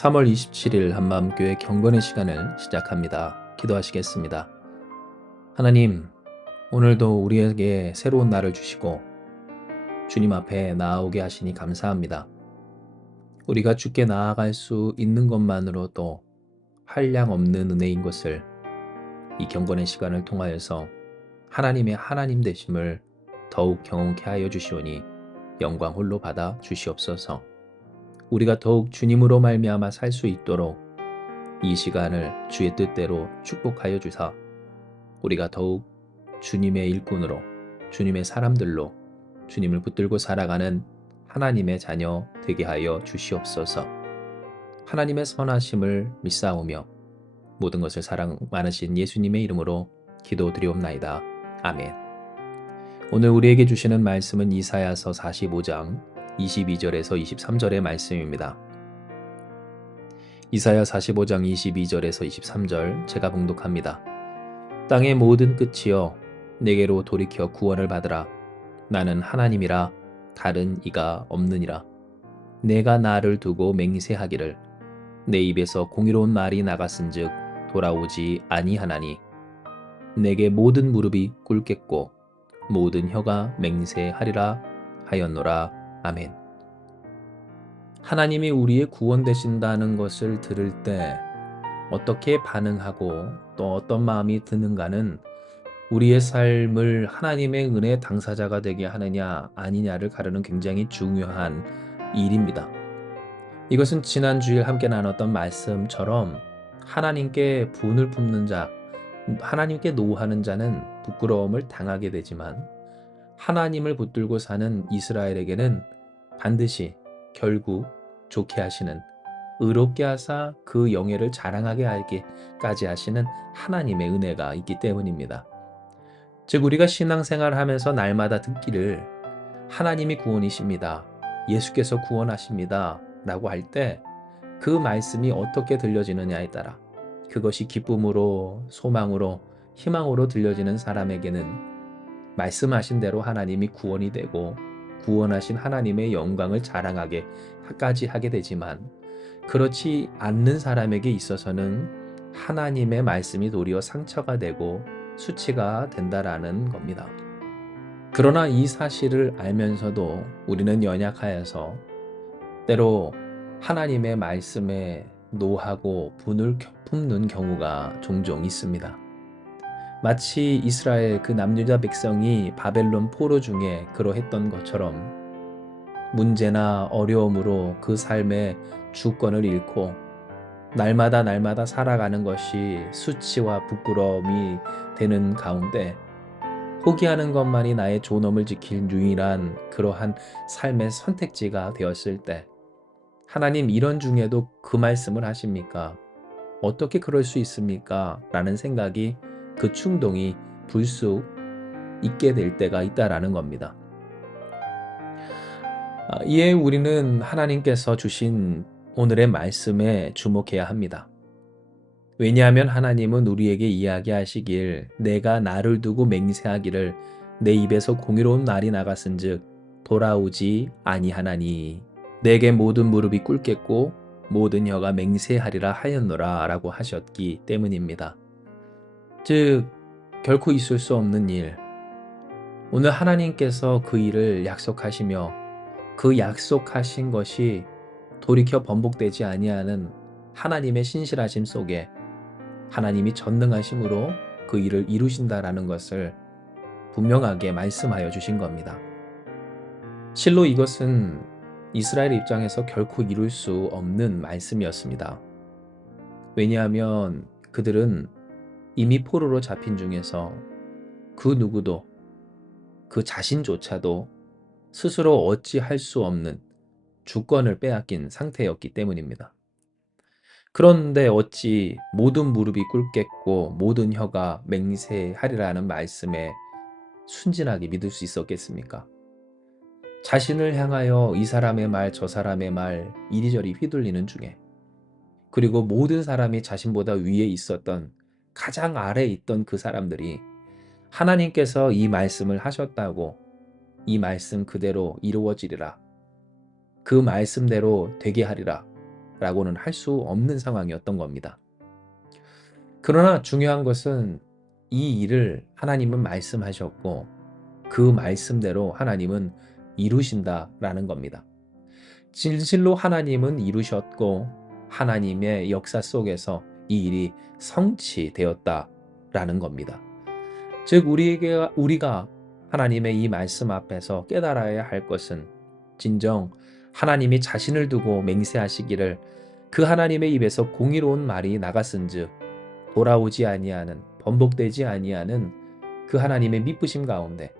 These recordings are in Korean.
3월 27일 한마음교회 경건의 시간을 시작합니다. 기도하시겠습니다. 하나님, 오늘도 우리에게 새로운 날을 주시고 주님 앞에 나아오게 하시니 감사합니다. 우리가 주께 나아갈 수 있는 것만으로도 한량없는 은혜인 것을 이 경건의 시간을 통하여서 하나님의 하나님 되심을 더욱 경험케 하여 주시오니 영광 홀로 받아 주시옵소서. 우리가 더욱 주님으로 말미암아 살 수 있도록 이 시간을 주의 뜻대로 축복하여 주사 우리가 더욱 주님의 일꾼으로 주님의 사람들로 주님을 붙들고 살아가는 하나님의 자녀 되게 하여 주시옵소서. 하나님의 선하심을 믿사오며 모든 것을 사랑 많으신 예수님의 이름으로 기도드리옵나이다. 아멘. 오늘 우리에게 주시는 말씀은 이사야서 45장 22절에서 23절의 말씀입니다. 이사야 45장 22절에서 23절 제가 봉독합니다. 땅의 모든 끝이여 내게로 돌이켜 구원을 받으라. 나는 하나님이라 다른 이가 없느니라. 내가 나를 두고 맹세하기를 내 입에서 공의로운 말이 나갔은즉 돌아오지 아니하나니 내게 모든 무릎이 꿇겠고 모든 혀가 맹세하리라 하였노라. 아멘. 하나님이 우리의 구원 되신다는 것을 들을 때 어떻게 반응하고 또 어떤 마음이 드는가는 우리의 삶을 하나님의 은혜의 당사자가 되게 하느냐 아니냐를 가르는 굉장히 중요한 일입니다. 이것은 지난 주일 함께 나눴던 말씀처럼 하나님께 분을 품는 자, 하나님께 노하는 자는 부끄러움을 당하게 되지만 하나님을 붙들고 사는 이스라엘에게는 반드시 결국 좋게 하시는, 의롭게 하사 그 영예를 자랑하게 하기까지 하시는 하나님의 은혜가 있기 때문입니다. 즉 우리가 신앙생활을 하면서 날마다 듣기를 하나님이 구원이십니다. 예수께서 구원하십니다. 라고 할 때 그 말씀이 어떻게 들려지느냐에 따라 그것이 기쁨으로, 소망으로, 희망으로 들려지는 사람에게는 말씀하신 대로 하나님이 구원이 되고 구원하신 하나님의 영광을 자랑하게까지 하게 되지만 그렇지 않는 사람에게 있어서는 하나님의 말씀이 도리어 상처가 되고 수치가 된다라는 겁니다. 그러나 이 사실을 알면서도 우리는 연약하여서 때로 하나님의 말씀에 노하고 분을 품는 경우가 종종 있습니다. 마치 이스라엘 그 남유다 백성이 바벨론 포로 중에 그러했던 것처럼 문제나 어려움으로 그 삶의 주권을 잃고 날마다 살아가는 것이 수치와 부끄러움이 되는 가운데 포기하는 것만이 나의 존엄을 지킬 유일한 그러한 삶의 선택지가 되었을 때 하나님 이런 중에도 그 말씀을 하십니까? 어떻게 그럴 수 있습니까? 라는 생각이 그 충동이 불쑥 있게 될 때가 있다라는 겁니다. 이에 우리는 하나님께서 주신 오늘의 말씀에 주목해야 합니다. 왜냐하면 하나님은 우리에게 이야기하시길 내가 나를 두고 맹세하기를 내 입에서 공의로운 말이 나갔은즉 돌아오지 아니하나니 내게 모든 무릎이 꿇겠고 모든 혀가 맹세하리라 하였노라 라고 하셨기 때문입니다. 즉 결코 있을 수 없는 일, 오늘 하나님께서 그 일을 약속하시며 그 약속하신 것이 돌이켜 번복되지 아니하는 하나님의 신실하심 속에 하나님이 전능하심으로 그 일을 이루신다라는 것을 분명하게 말씀하여 주신 겁니다. 실로 이것은 이스라엘 입장에서 결코 이룰 수 없는 말씀이었습니다. 왜냐하면 그들은 이미 포로로 잡힌 중에서 그 누구도 그 자신조차도 스스로 어찌할 수 없는 주권을 빼앗긴 상태였기 때문입니다. 그런데 어찌 모든 무릎이 꿇겠고 모든 혀가 맹세하리라는 말씀에 순진하게 믿을 수 있었겠습니까? 자신을 향하여 이 사람의 말 저 사람의 말 이리저리 휘둘리는 중에 그리고 모든 사람이 자신보다 위에 있었던 가장 아래에 있던 그 사람들이 하나님께서 이 말씀을 하셨다고 이 말씀 그대로 이루어지리라. 그 말씀대로 되게 하리라. 라고는 할 수 없는 상황이었던 겁니다. 그러나 중요한 것은 이 일을 하나님은 말씀하셨고 그 말씀대로 하나님은 이루신다라는 겁니다. 진실로 하나님은 이루셨고 하나님의 역사 속에서 이 일이 성취되었다라는 겁니다. 즉 우리가 하나님의 이 말씀 앞에서 깨달아야 할 것은 진정 하나님이 자신을 두고 맹세하시기를 그 하나님의 입에서 공의로운 말이 나갔은즉 돌아오지 아니하는 번복되지 아니하는 그 하나님의 미쁘심 가운데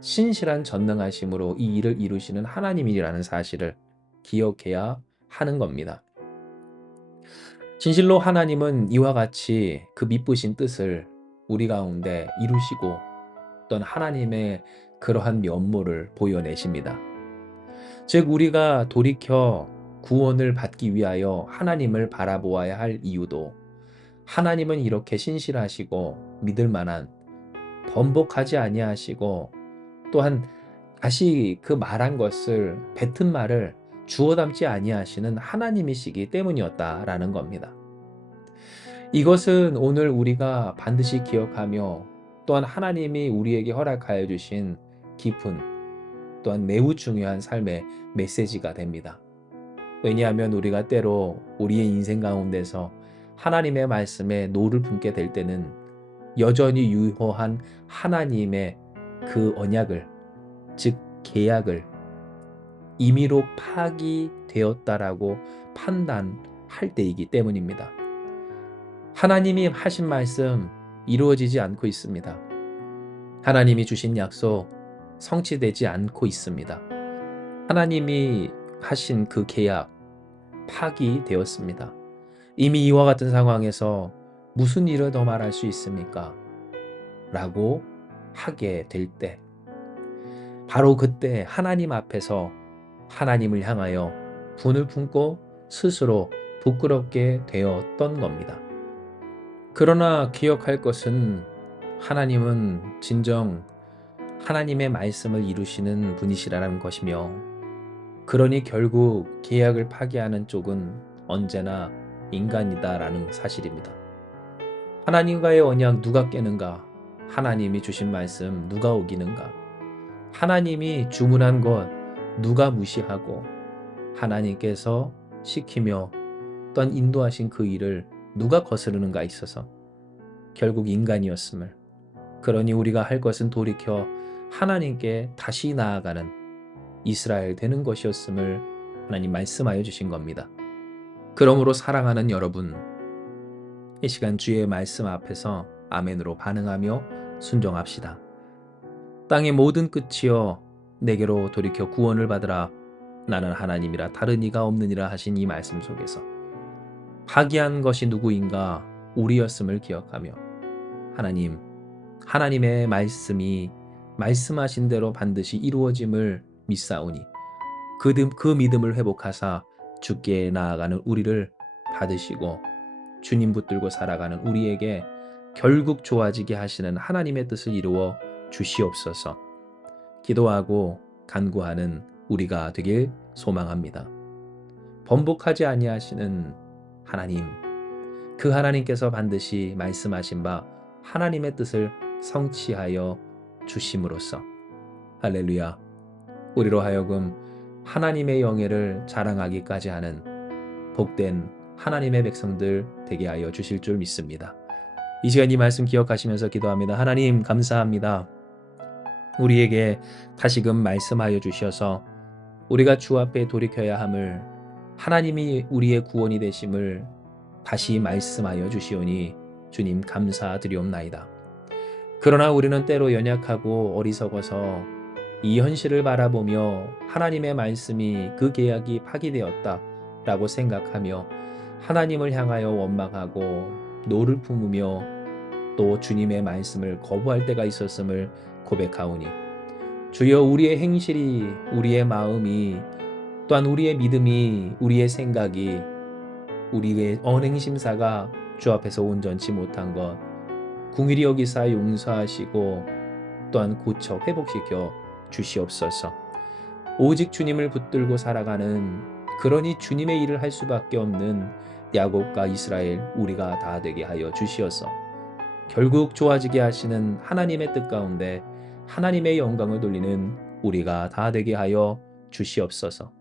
신실한 전능하심으로 이 일을 이루시는 하나님이라는 사실을 기억해야 하는 겁니다. 진실로 하나님은 이와 같이 그 미쁘신 뜻을 우리 가운데 이루시고 어떤 하나님의 그러한 면모를 보여내십니다. 즉 우리가 돌이켜 구원을 받기 위하여 하나님을 바라보아야 할 이유도 하나님은 이렇게 신실하시고 믿을 만한 번복하지 아니하시고 또한 다시 그 말한 것을 뱉은 말을 주워 담지 아니하시는 하나님이시기 때문이었다라는 겁니다. 이것은 오늘 우리가 반드시 기억하며 또한 하나님이 우리에게 허락하여 주신 깊은 또한 매우 중요한 삶의 메시지가 됩니다. 왜냐하면 우리가 때로 우리의 인생 가운데서 하나님의 말씀에 노를 품게 될 때는 여전히 유효한 하나님의 그 언약을, 즉 계약을 임의로 파기되었다라고 판단할 때이기 때문입니다. 하나님이 하신 말씀 이루어지지 않고 있습니다. 하나님이 주신 약속 성취되지 않고 있습니다. 하나님이 하신 그 계약 파기되었습니다. 이미 이와 같은 상황에서 무슨 일을 더 말할 수 있습니까? 라고 하게 될 때, 바로 그때 하나님 앞에서 하나님을 향하여 분을 품고 스스로 부끄럽게 되었던 겁니다. 그러나 기억할 것은 하나님은 진정 하나님의 말씀을 이루시는 분이시라는 것이며, 그러니 결국 계약을 파기하는 쪽은 언제나 인간이다라는 사실입니다. 하나님과의 언약 누가 깨는가? 하나님이 주신 말씀 누가 어기는가? 하나님이 주문한 것 누가 무시하고 하나님께서 시키며 또한 인도하신 그 일을 누가 거스르는가 있어서 결국 인간이었음을, 그러니 우리가 할 것은 돌이켜 하나님께 다시 나아가는 이스라엘 되는 것이었음을 하나님 말씀하여 주신 겁니다. 그러므로 사랑하는 여러분, 이 시간 주의 말씀 앞에서 아멘으로 반응하며 순종합시다. 땅의 모든 끝이여 내게로 돌이켜 구원을 받으라. 나는 하나님이라 다른 이가 없느니라 하신 이 말씀 속에서 파기한 것이 누구인가? 우리였음을 기억하며 하나님의 말씀이 말씀하신 대로 반드시 이루어짐을 믿사오니 그 믿음을 회복하사 주께 나아가는 우리를 받으시고 주님 붙들고 살아가는 우리에게 결국 좋아지게 하시는 하나님의 뜻을 이루어 주시옵소서. 기도하고 간구하는 우리가 되길 소망합니다. 번복하지 아니하시는 하나님, 그 하나님께서 반드시 말씀하신 바 하나님의 뜻을 성취하여 주심으로써 할렐루야, 우리로 하여금 하나님의 영예를 자랑하기까지 하는 복된 하나님의 백성들 되게 하여 주실 줄 믿습니다. 이 시간 이 말씀 기억하시면서 기도합니다. 하나님 감사합니다. 우리에게 다시금 말씀하여 주셔서 우리가 주 앞에 돌이켜야 함을, 하나님이 우리의 구원이 되심을 다시 말씀하여 주시오니 주님 감사드리옵나이다. 그러나 우리는 때로 연약하고 어리석어서 이 현실을 바라보며 하나님의 말씀이 그 계약이 파기되었다 라고 생각하며 하나님을 향하여 원망하고 노를 품으며 또 주님의 말씀을 거부할 때가 있었음을 고백하오니 주여, 우리의 행실이, 우리의 마음이, 또한 우리의 믿음이, 우리의 생각이, 우리의 언행심사가 주 앞에서 온전치 못한 것 긍휼히 여기사 용서하시고 또한 고쳐 회복시켜 주시옵소서. 오직 주님을 붙들고 살아가는 그러니 주님의 일을 할 수밖에 없는 야곱과 이스라엘 우리가 다 되게 하여 주시어서 결국 좋아지게 하시는 하나님의 뜻 가운데 하나님의 영광을 돌리는 우리가 다 되게 하여 주시옵소서.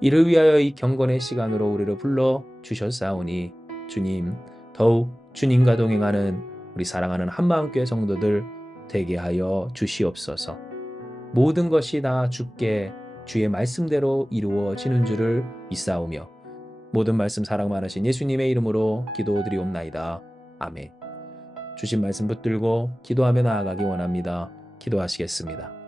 이를 위하여 이 경건의 시간으로 우리를 불러 주셨사오니 주님 더욱 주님과 동행하는 우리 사랑하는 한마음교회 성도들 되게 하여 주시옵소서. 모든 것이 다 주께 주의 말씀대로 이루어지는 줄을 믿사오며 모든 말씀 사랑 많으신 예수님의 이름으로 기도드리옵나이다. 아멘. 주신 말씀 붙들고 기도하며 나아가기 원합니다. 기도하시겠습니다.